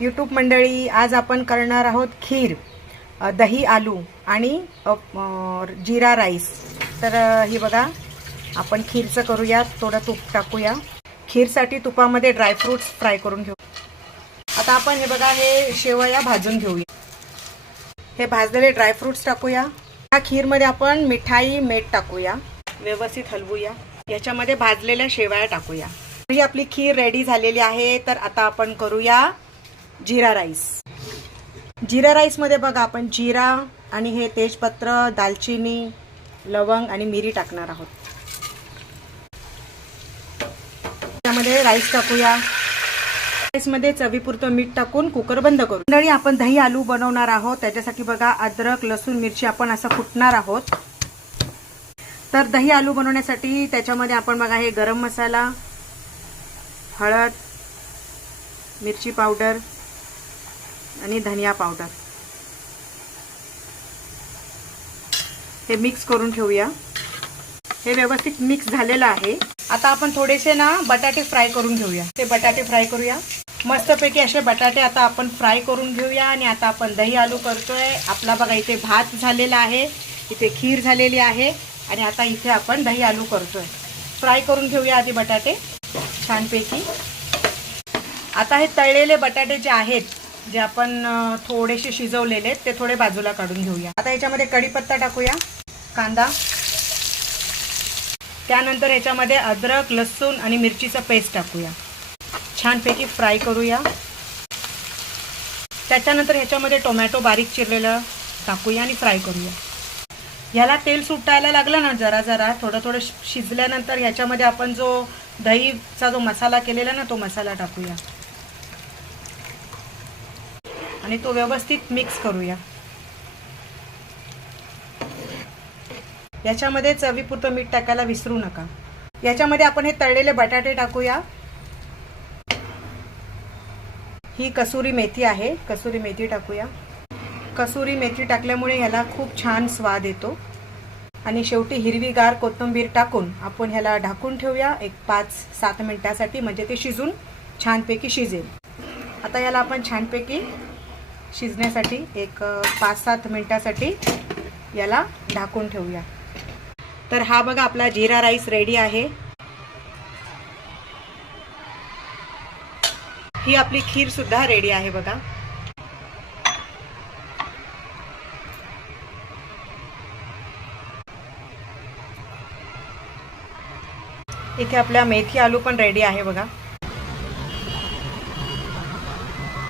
YouTube मंडळी, आज आपण करणार आहोत खीर, दही आलू आणि जीरा राईस। तर ही बघा, आपण खीरचं करूया। थोडं तूप टाकूया। खीरसाठी तुपामध्ये ड्रायफ्रूट्स फ्राय करून घेऊ। आता आपण हे बघा, हे शेवया भाजून घेऊया। हे भाजलेले ड्रायफ्रूट्स टाकूया। या खीरमध्ये आपण मिठाई, मीठ टाकूया, व्यवस्थित हलवूया। याच्यामध्ये भाजलेल्या शेवया टाकूया। ही आपली खीर रेडी झालेली आहे। तर आता आपण करूया जीरा राईस। जीरा राईस मध्ये बघा, आपण जीरा आणि हे तेजपत्र, दालचिनी, लवंग आणि मिरी टाकणार आहोत। त्यामध्ये राईस टाकूया। राईस मध्ये चवीपुरतं मीठ टाकून कुकर बंद करू। मंडळी, आपण दही आलू बनवणार आहोत। त्याच्यासाठी बघा, अद्रक, लसूण, मिरची आपण असं कुटणार आहोत। तर दही आलू बनवण्यासाठी त्याच्यामध्ये आपण बघा, हे गरम मसाला, हळद, मिरची पावडर आणि धनिया पावडर हे मिक्स करून ठेवूया। हे व्यवस्थित मिक्स झालेलं आहे। आता आपण थोडेसे बटाटे फ्राय करून घेऊया। ते बटाटे फ्राय करूया मस्तपैकी। असे बटाटे आता आपण फ्राय करून घेऊया। आणि आता आपण दही आलू करतोय। आपला बघा, इथे भात झालेला आहे, इथे खीर झालेली आहे आणि आता इथे आपण दही आलू करतोय। फ्राय करून घेऊया आधी बटाटे छानपैकी। आता हे तळलेले बटाटे जे आहेत, जे आपण थोडेसे शिजवलेले, ते थोडे बाजूला काढून घेऊया। आता याच्यामध्ये कढीपत्ता टाकूया, कांदा, त्यानंतर याच्यामध्ये अद्रक, लसूण आणि मिरचीचा पेस्ट टाकूया। छानपैकी फ्राय करूया। त्याच्यानंतर ह्याच्यामध्ये टोमॅटो बारीक चिरलेलं टाकूया आणि फ्राय करूया। याला तेल सुटायला लागलं ना, जरा जरा थोडं थोडं शिजल्यानंतर ह्याच्यामध्ये आपण जो दहीचा जो मसाला केलेला ना, तो मसाला टाकूया आणि तो व्यवस्थित मिक्स करूया। याच्यामध्ये चवीपुरतं मीठ टाकायला विसरू नका। याच्यामध्ये आपण हे तळलेले बटाटे टाकूया। ही कसुरी मेथी आहे, कसुरी मेथी टाकूया। कसुरी मेथी टाकल्यामुळे ह्याला खूप छान स्वाद येतो। आणि शेवटी हिरवीगार कोथिंबीर टाकून आपण ह्याला ढाकून ठेवूया एक 5-7 मिनिटांसाठी, म्हणजे ते शिजून छानपैकी शिजेल। आता याला आपण छानपैकी शिजण्यासाठी एक 5-7 मिनिटांसाठी याला ढाकून ठेवूया। तर हा बघा, आपला जीरा राईस रेडी आहे। ही आपली खीर सुद्धा रेडी आहे बघा। इथे आपल्या मेथी आलू पण रेडी आहे बघा।